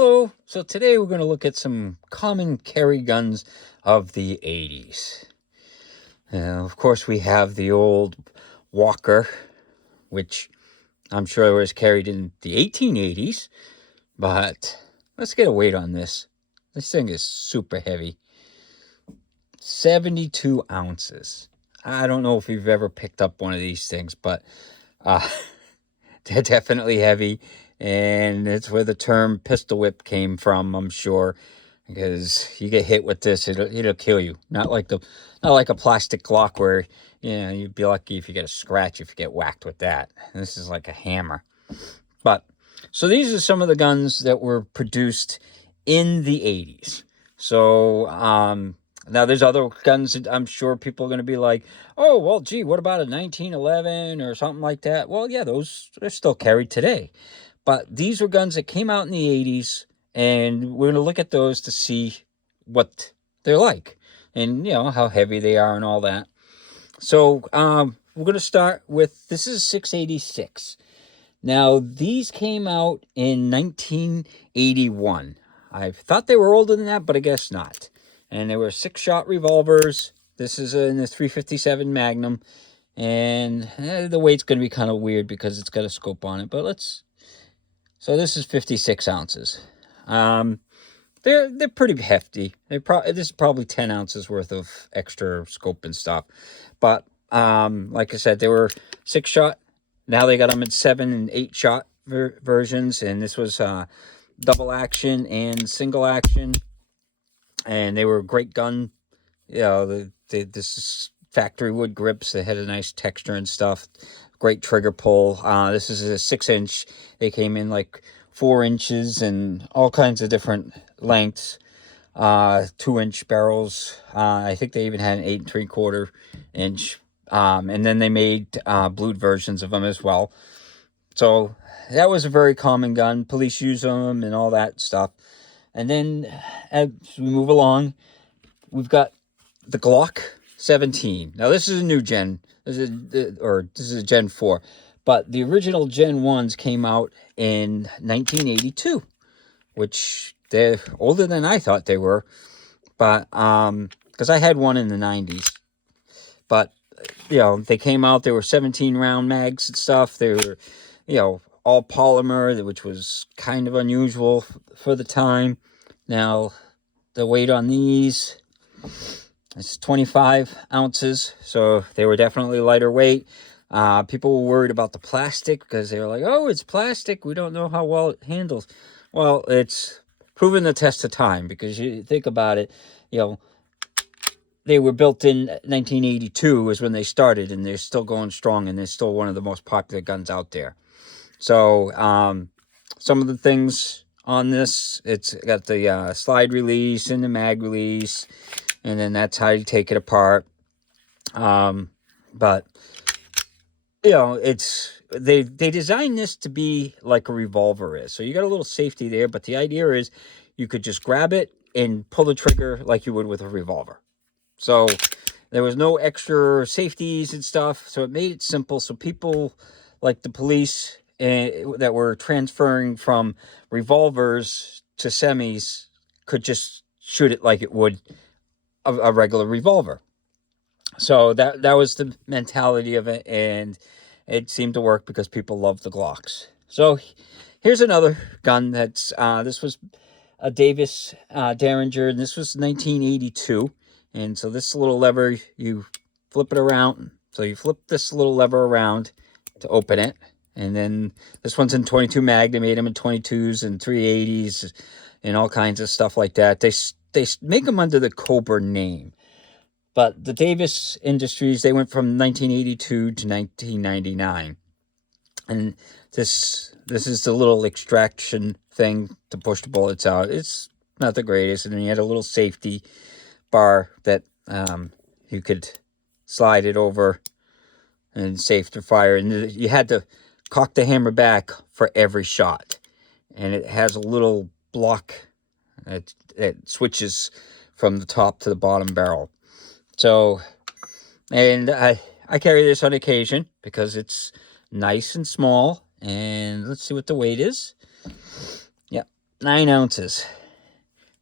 Hello. So today we're going to look at some common carry guns of the 80s. Of course, we have the old Walker, which I'm sure was carried in the 1880s, but let's get a weight on this. This thing is super heavy. 72 ounces. I don't know if you've ever picked up one of these things, but they're definitely heavy. And it's where the term pistol whip came from, I'm sure, because you get hit with this, it'll kill you. Not like a plastic Glock where you'd be lucky if you get a scratch if you get whacked with that. This is like a hammer. But so these are some of the guns that were produced in the 80s. So now there's other guns that I'm sure people are going to be like, oh, well, gee, what about a 1911 or something like that? Well, yeah, those are still carried today. But these were guns that came out in the 80s, and we're going to look at those to see what they're like and, how heavy they are and all that. So we're going to start with, this is 686. Now, these came out in 1981. I thought they were older than that, but I guess not. And they were 6-shot revolvers. This is in the 357 Magnum. And the weight's going to be kind of weird because it's got a scope on it. But so this is 56 ounces. They're pretty hefty. This is probably 10 ounces worth of extra scope and stuff. But like I said, they were 6-shot. Now they got them in 7 and 8-shot versions, and this was double action and single action, and they were a great gun. This is factory wood grips. They had a nice texture and stuff. Great trigger pull. This is a 6-inch. They came in like 4 inches and all kinds of different lengths. 2-inch barrels. I think they even had an 8 3/4 inch. And then they made blued versions of them as well. So that was a very common gun. Police use them and all that stuff. And then as we move along, we've got the Glock 17. Now this is a new gen. This is a Gen 4. But the original Gen 1s came out in 1982, which they're older than I thought they were. But because I had one in the 90s. But they came out, they were 17 round mags and stuff. They were, all polymer, which was kind of unusual for the time. Now, the weight on these is 25 ounces, so they were definitely lighter weight. People were worried about the plastic because they were like, oh, it's plastic. We don't know how well it handles. Well, it's proven the test of time because you think about it, they were built in 1982 is when they started, and they're still going strong, and they're still one of the most popular guns out there. So some of the things on this, it's got the slide release and the mag release, and then that's how you take it apart. But they designed this to be like a revolver is. So you got a little safety there, but the idea is you could just grab it and pull the trigger like you would with a revolver. So there was no extra safeties and stuff, so it made it simple. So people like the police that were transferring from revolvers to semis could just shoot it like it would a regular revolver. So that was the mentality of it, and it seemed to work because people love the Glocks. So here's another gun that's this was a Davis Derringer, and this was 1982. And so this little lever, you flip it around. So you flip this little lever around to open it. And then this one's in 22 mag. They made them in 22s and 380s and all kinds of stuff like that. They make them under the Cobra name. But the Davis Industries, they went from 1982 to 1999. And this is the little extraction thing to push the bullets out. It's not the greatest. And then you had a little safety bar that you could slide it over and safe to fire, and you had to cock the hammer back for every shot, and it has a little block that switches from the top to the bottom barrel. So, and I carry this on occasion because it's nice and small, and let's see what the weight is. Yeah, 9 ounces.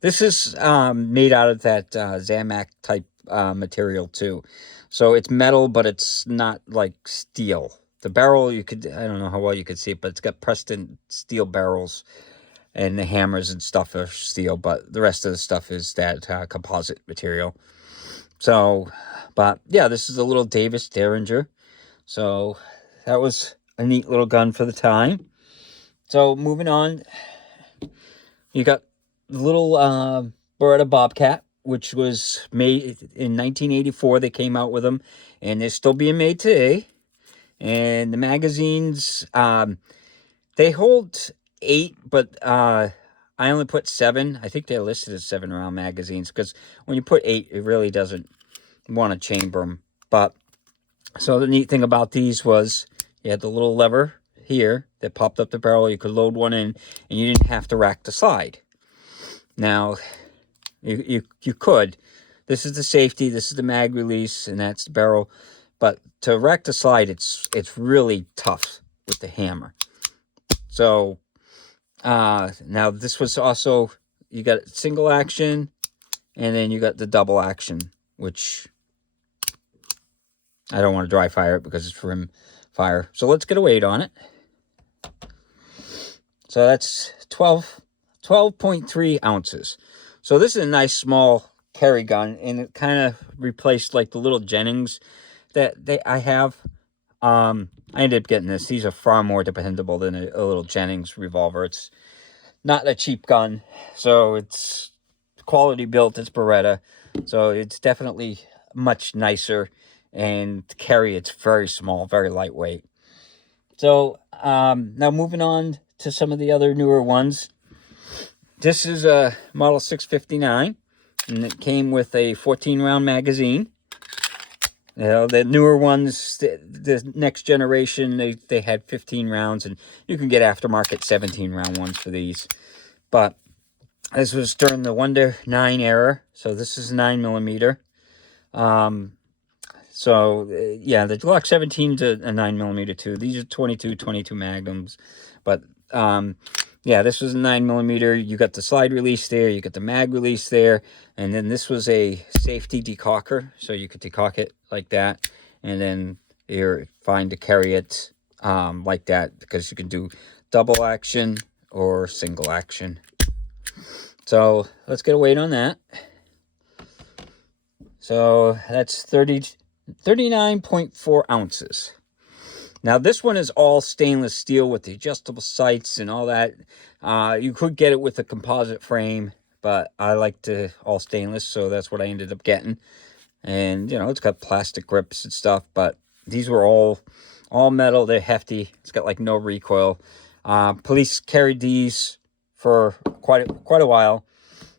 This is made out of that Zamac type material too. So it's metal, but it's not like steel. The barrel, I don't know how well you could see it, but it's got pressed in steel barrels, and the hammers and stuff are steel, but the rest of the stuff is that composite material. So, but yeah, this is a little Davis Derringer. So that was a neat little gun for the time. So moving on, you got the little Beretta Bobcat, which was made in 1984. They came out with them, and they're still being made today. And the magazines, they hold 8, but I only put 7. I think they're listed as 7-round magazines, because when you put 8, it really doesn't want to chamber them. But so the neat thing about these was you had the little lever here that popped up the barrel. You could load one in, and you didn't have to rack the slide. Now, you could. This is the safety. This is the mag release, and that's the barrel. But to rack the slide, it's really tough with the hammer. So now this was also, you got single action, and then you got the double action, which I don't want to dry fire it because it's rim fire. So let's get a weight on it. So that's 12.3 ounces. So this is a nice small carry gun, and it kind of replaced like the little Jennings that I have. I ended up getting this. These are far more dependable than a little Jennings revolver. It's not a cheap gun, so it's quality built. It's Beretta, so it's definitely much nicer, and to carry, it's very small, very lightweight. So now moving on to some of the other newer ones. This is a Model 659, and it came with a 14-round magazine. You know, the newer ones, the next generation, they had 15 rounds, and you can get aftermarket 17-round ones for these. But this was during the 1:9 era, so this is 9mm. Yeah, the Glock 17 to a 9mm too. These are 22 Magnums, but yeah, this was a 9mm. You got the slide release there, you got the mag release there, and then this was a safety decocker, so you could decock it like that, and then you're fine to carry it like that, because you can do double action or single action. So let's get a weight on that. So that's 39.4 ounces. Now, this one is all stainless steel with the adjustable sights and all that. You could get it with a composite frame, but I like to all stainless, so that's what I ended up getting. And, you know, it's got plastic grips and stuff, but these were all metal. They're hefty. It's got, like, no recoil. Police carried these for quite a while.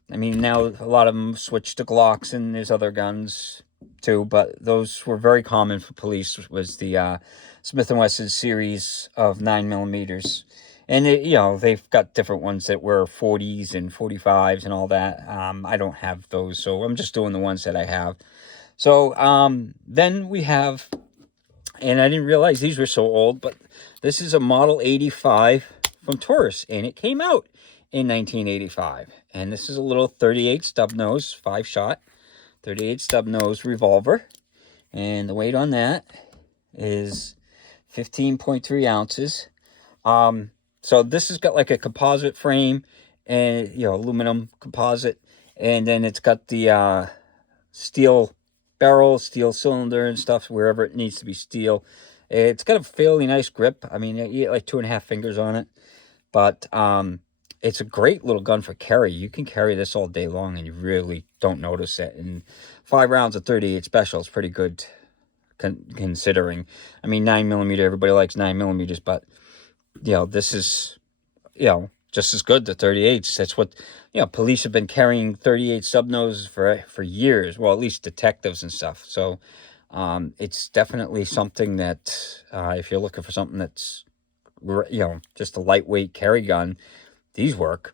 I mean, now a lot of them switched to Glocks, and there's other guns too, but those were very common for police. Was the Smith & Wesson series of 9mm, and you know, they've got different ones that were 40s and 45s and all that. I don't have those, so I'm just doing the ones that I have. So then we have, and I didn't realize these were so old, but this is a Model 85 from Taurus, and it came out in 1985, and this is a little 38 stub nose 5-shot 38 stub nose revolver, and the weight on that is 15.3 ounces. So this has got like a composite frame, and you know, aluminum composite, and then it's got the steel barrel, steel cylinder and stuff wherever it needs to be steel. It's got a fairly nice grip. I mean, you get like 2.5 fingers on it, but it's a great little gun for carry. You can carry this all day long, and you really don't notice it. And 5 rounds of 38 special is pretty good, considering. I mean, 9mm, everybody likes 9mm, but, you know, this is, you know, just as good, the 38s. That's what, you know, police have been carrying 38 snub-noses for years. Well, at least detectives and stuff. So it's definitely something that, if you're looking for something that's, you know, just a lightweight carry gun, these work.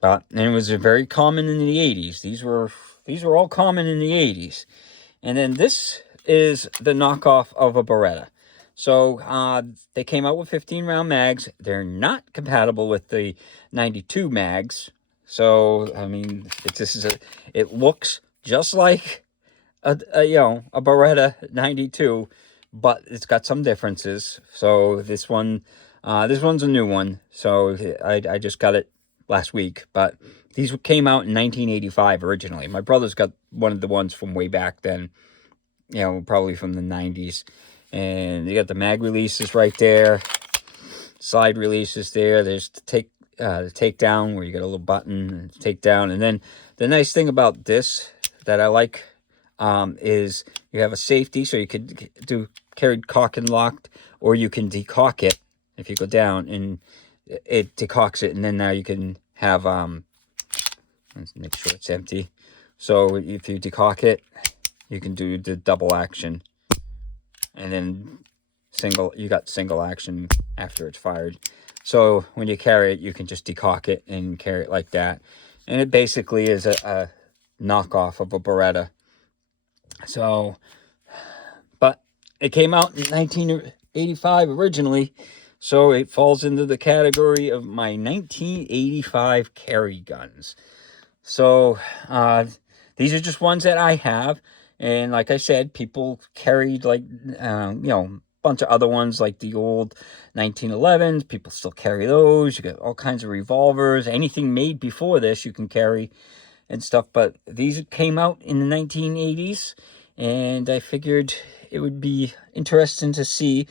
And it was very common in the 80s. These were all common in the 80s. And then this is the knockoff of a Beretta. So they came out with 15 round mags. They're not compatible with the 92 mags. So I mean, it looks just like a Beretta 92, but it's got some differences. So this one's a new one. So I just got it last week, but these came out in 1985 originally. My brother's got one of the ones from way back then, probably from the 90s. And you got the mag releases right there, slide releases there. There's the takedown where you got a little button, take down. And then the nice thing about this that I like is you have a safety, so you could do carried cock and locked, or you can decock it if you go down, and it decocks it, and then now you can have let's make sure it's empty. So if you decock it, you can do the double action, and then you got single action after it's fired. So when you carry it, you can just decock it and carry it like that, and it basically is a knockoff of a Beretta. So, but it came out in 1985 originally, so it falls into the category of my 1985 carry guns. So these are just ones that I have, and like I said, people carried like bunch of other ones like the old 1911s. People still carry those. You got all kinds of revolvers. Anything made before this you can carry and stuff, but these came out in the 1980s, and I figured it would be interesting to see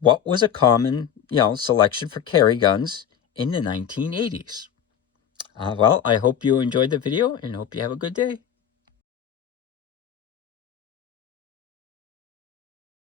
what was a common, selection for carry guns in the 1980s. Well, I hope you enjoyed the video and hope you have a good day.